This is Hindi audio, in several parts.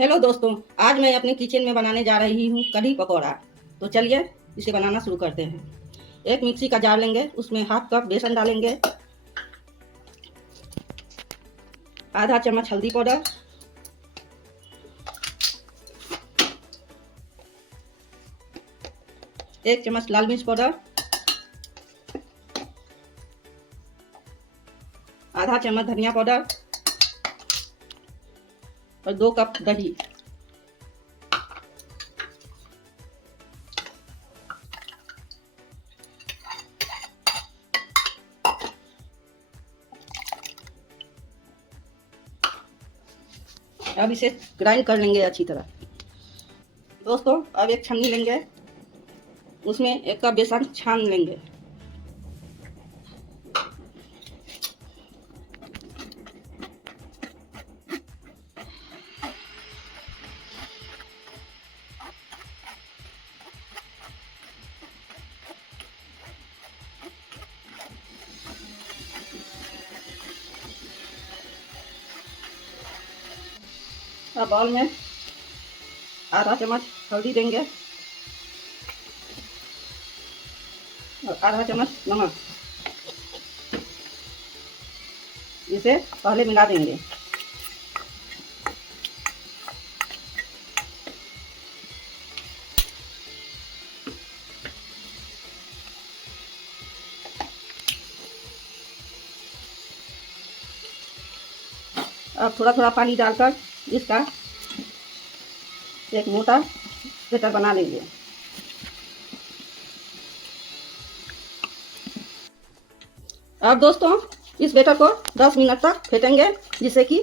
हेलो दोस्तों। आज मैं अपने किचन में बनाने जा रही हूँ कढ़ी पकौड़ा। तो चलिए इसे बनाना शुरू करते हैं। एक मिक्सी का जार लेंगे, उसमें हाफ कप बेसन डालेंगे, आधा चम्मच हल्दी पाउडर, एक चम्मच लाल मिर्च पाउडर, आधा चम्मच धनिया पाउडर और 2 कप दही। अब इसे ग्राइंड कर लेंगे अच्छी तरह। दोस्तों, अब एक छन्नी लेंगे, उसमें 1 कप बेसन छान लेंगे। अब बाउल में आधा चम्मच हल्दी देंगे और आधा चम्मच नमक। इसे पहले मिला देंगे। अब थोड़ा थोड़ा पानी डालकर इसका एक मोटा बैटर बना लेंगे। अब दोस्तों, इस बैटर को 10 मिनट तक फेंटेंगे, जिससे कि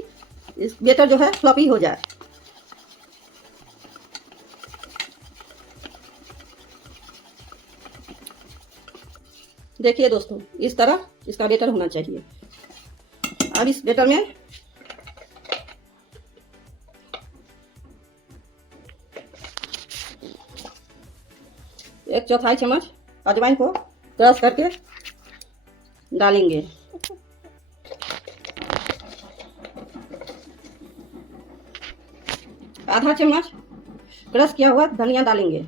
इस बैटर जो है फ्लफी हो जाए। देखिए दोस्तों, इस तरह इसका बैटर होना चाहिए। अब इस बैटर में एक चौथाई चम्मच अजवाइन को क्रश करके डालेंगे। आधा चम्मच क्रश किया हुआ धनिया डालेंगे।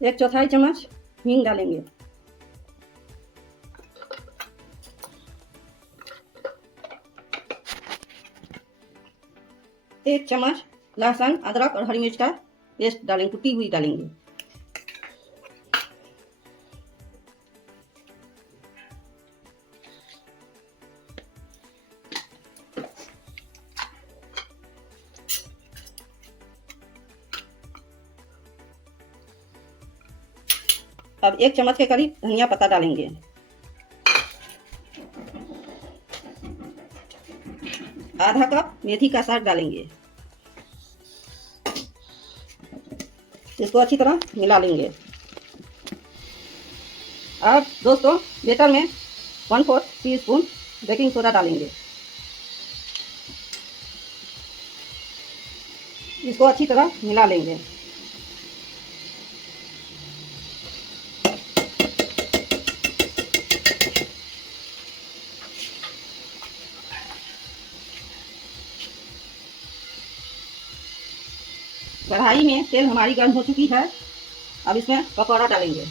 एक चौथाई चम्मच हींग डालेंगे। एक चम्मच लहसुन, अदरक और हरी मिर्च का पेस्ट डालेंगे, कुटी हुई डालेंगे। अब 1 चम्मच के करीब धनिया पत्ता डालेंगे। आधा कप मेथी का साग डालेंगे। इसको अच्छी तरह मिला लेंगे। अब दोस्तों, बैटर में 1/4 टीस्पून बेकिंग सोडा डालेंगे। इसको अच्छी तरह मिला लेंगे। कढ़ाई में तेल हमारी गर्म हो चुकी है। अब इसमें पकौड़ा डालेंगे।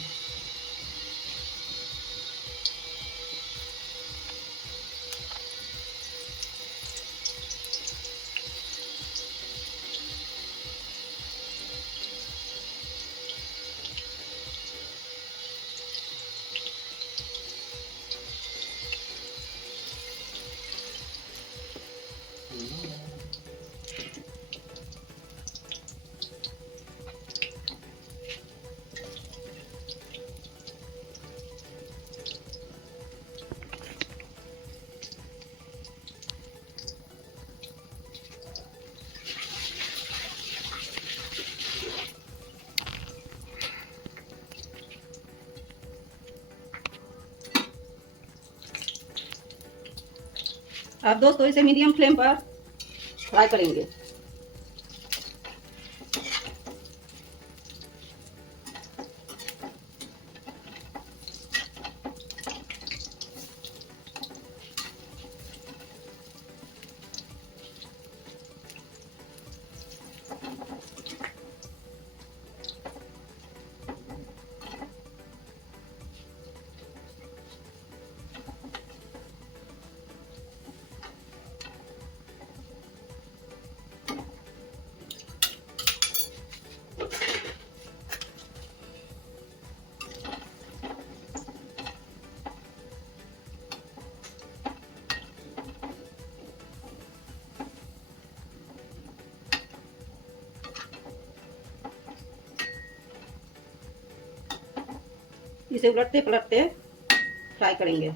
अब दोस्तों, इसे मीडियम फ्लेम पर फ्राई करेंगे। इसे उलटते पलटते फ्राई करेंगे।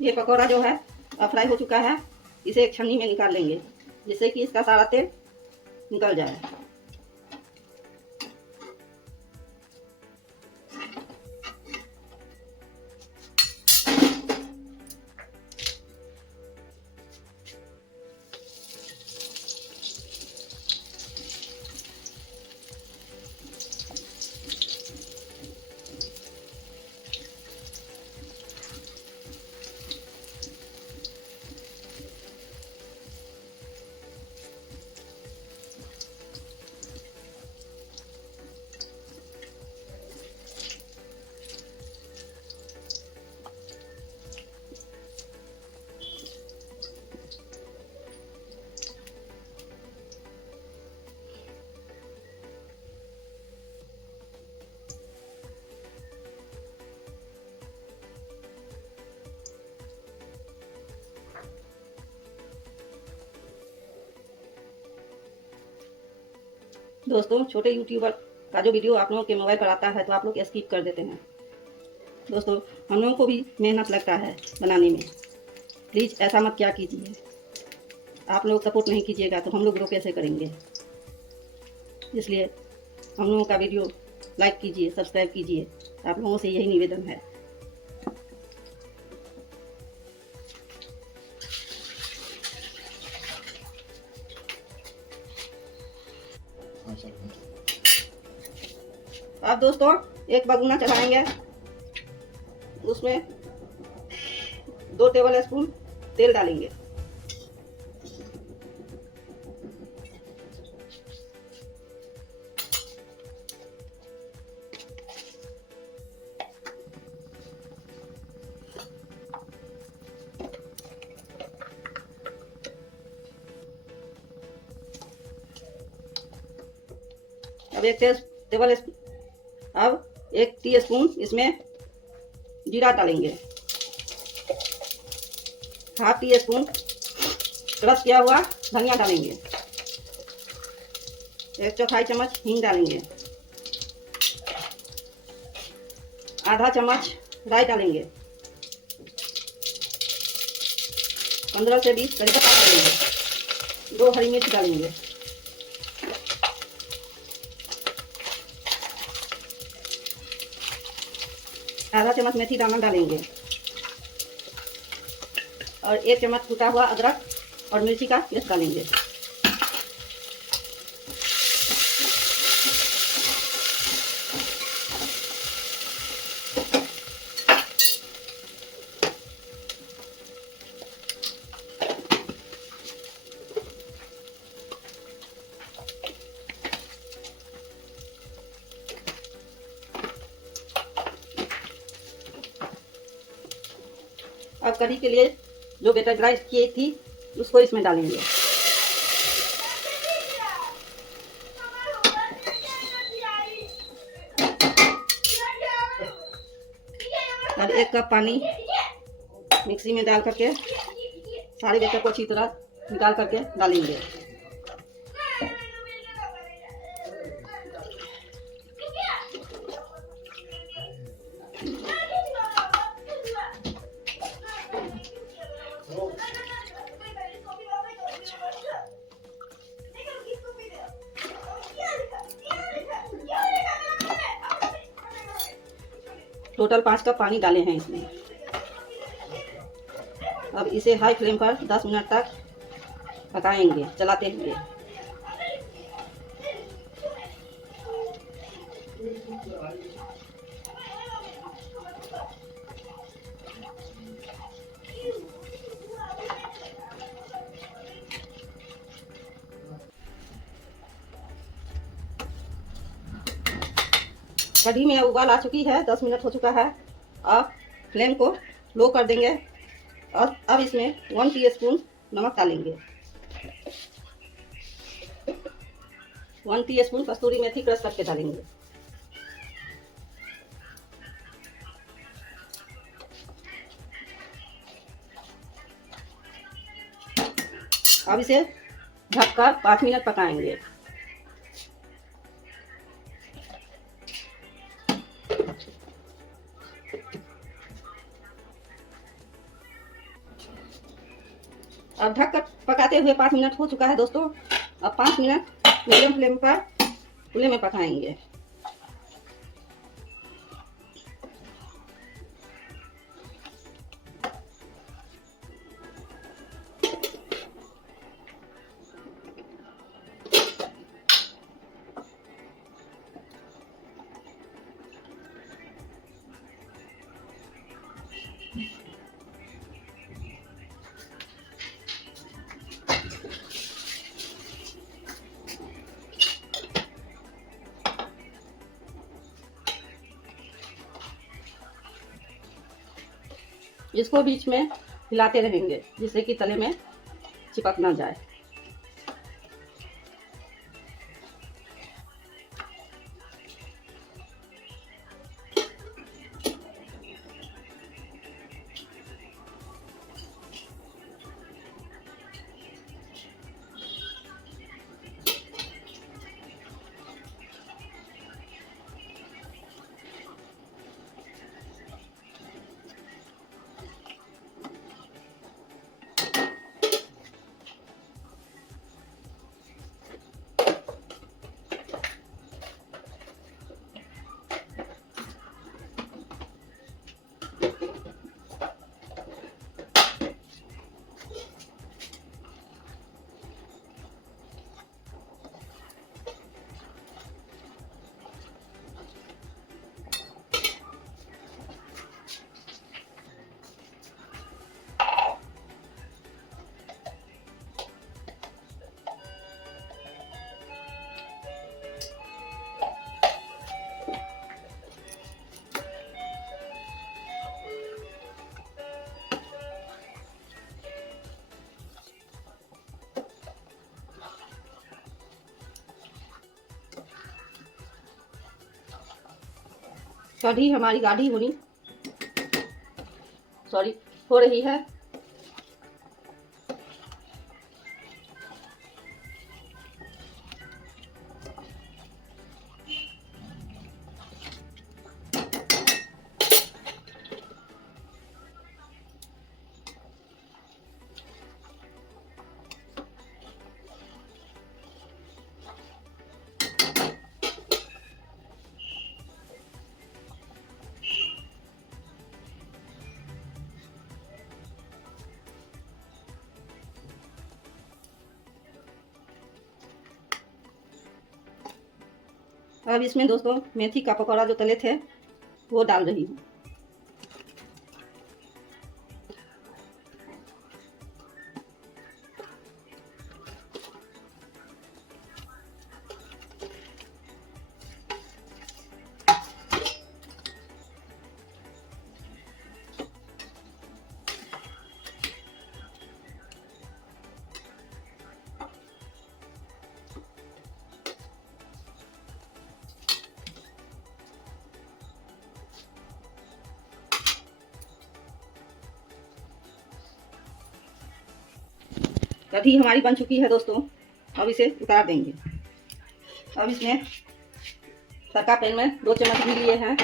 ये पकौड़ा जो है अब फ्राई हो चुका है। इसे एक छन्नी में निकाल लेंगे जिससे कि इसका सारा तेल निकल जाए। दोस्तों, छोटे यूट्यूबर का जो वीडियो आप लोगों के मोबाइल पर आता है तो आप लोग स्किप कर देते हैं। दोस्तों, हम लोगों को भी मेहनत लगता है बनाने में। प्लीज़ ऐसा मत क्या कीजिए। आप लोग सपोर्ट नहीं कीजिएगा तो हम लोग ग्रो कैसे करेंगे। इसलिए हम लोगों का वीडियो लाइक कीजिए, सब्सक्राइब कीजिए। आप लोगों से यही निवेदन है। अब दोस्तों एक बगुना चढ़ाएंगे, उसमें 2 टेबल स्पून तेल डालेंगे। अब एक टीस्पून इसमें जीरा डालेंगे। हाफ टी स्पून क्रश किया हुआ धनिया डालेंगे। 1/4 चम्मच हींग डालेंगे। आधा चम्मच राई डालेंगे। 15 से 20 करी पत्ता डालेंगे। 2 हरी मिर्च डालेंगे। आधा चम्मच मेथी दाना डालेंगे और 1 चम्मच कूटा हुआ अदरक और मिर्ची का पेस्ट डालेंगे। अब कढ़ी के लिए जो बैटर ग्राइंड की थी उसको इसमें डालेंगे। अब 1 कप पानी मिक्सी में डाल करके सारे बैटर को अच्छी तरह निकाल करके डालेंगे। टोटल 5 कप पानी डाले हैं इसमें। अब अब इसे हाई फ्लेम पर 10 मिनट तक पकाएंगे चलाते हुए। कढ़ी में उबाल आ चुकी है, 10 मिनट हो चुका है। अब फ्लेम को लो कर देंगे और अब इसमें 1 टीस्पून नमक डालेंगे, 1 टीस्पून कस्तूरी मेथी क्रश करके डालेंगे। अब इसे ढककर 5 मिनट पकाएंगे। अब ढककर पकाते हुए 5 मिनट हो चुका है दोस्तों। अब 5 मिनट मीडियम फ्लेम पर खुले में पकाएंगे। इसको बीच में हिलाते रहेंगे जिससे कि तले में चिपक ना जाए। कढ़ी हमारी गाढ़ी हो रही है। अब इसमें दोस्तों मेथी का पकौड़ा जो तले थे वो डाल रही हूँ। कढ़ी हमारी बन चुकी है दोस्तों। अब इसे उतार देंगे। अब इसमें तड़का पैन में 2 चम्मच घी लिए हैं।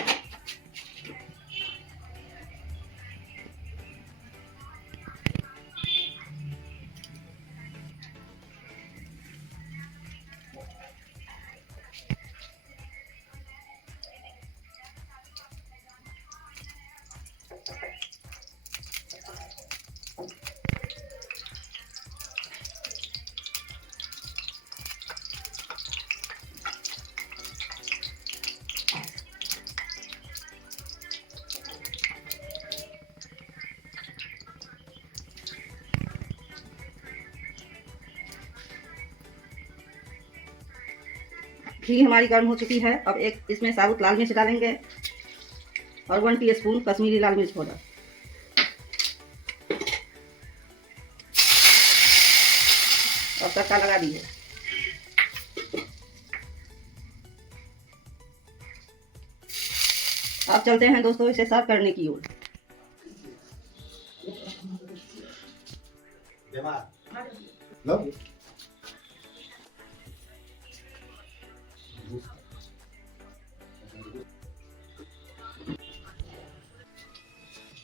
घी हमारी गर्म हो चुकी है। अब एक इसमें साबुत लाल मिर्च डालेंगे और 1 टीस्पून कश्मीरी लाल मिर्च पाउडर। और तड़का लगा दिए। अब चलते हैं दोस्तों इसे सर्व करने की ओर।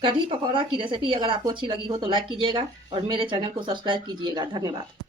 कढ़ी पकौड़ा की रेसिपी अगर आपको अच्छी लगी हो तो लाइक कीजिएगा और मेरे चैनल को सब्सक्राइब कीजिएगा। धन्यवाद।